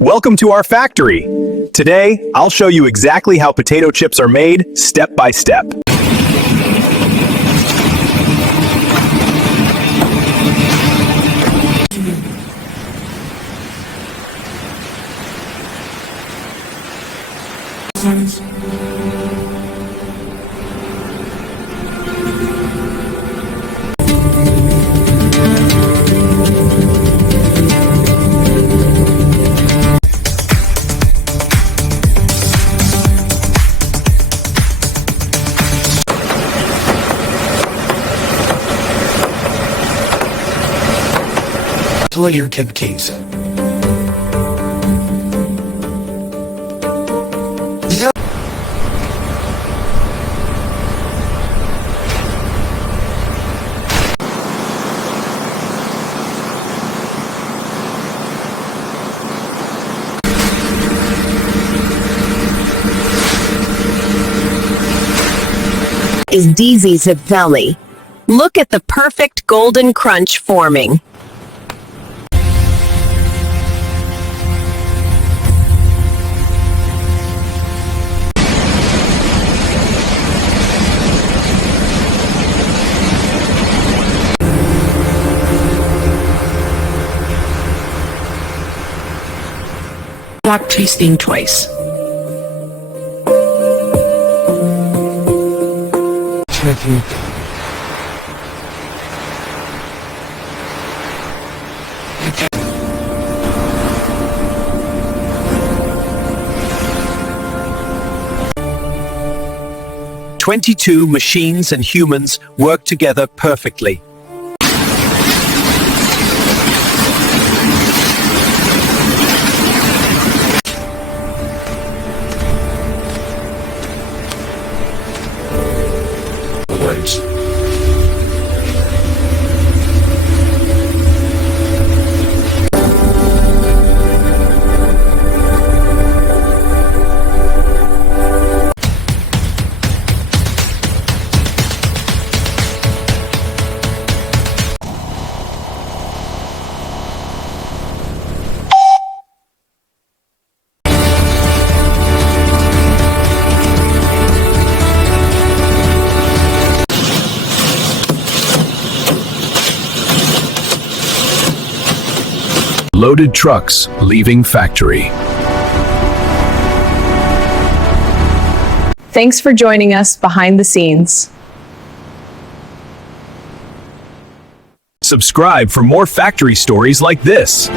Welcome to our factory. Today, I'll show you exactly how potato chips are made, step by step. Layer cupcakes. Is DZ Zip Valley. Look at the perfect golden crunch forming. Not tasting twice. Checking. "22 machines and humans work together perfectly. Words. Loaded trucks leaving factory. Thanks for joining us behind the scenes. Subscribe for more factory stories like this.